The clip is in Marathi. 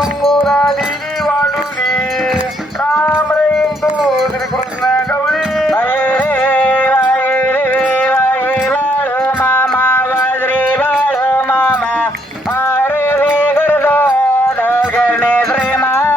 अंगुरा दिली वाडुली राम रेंदू श्रीकृष्ण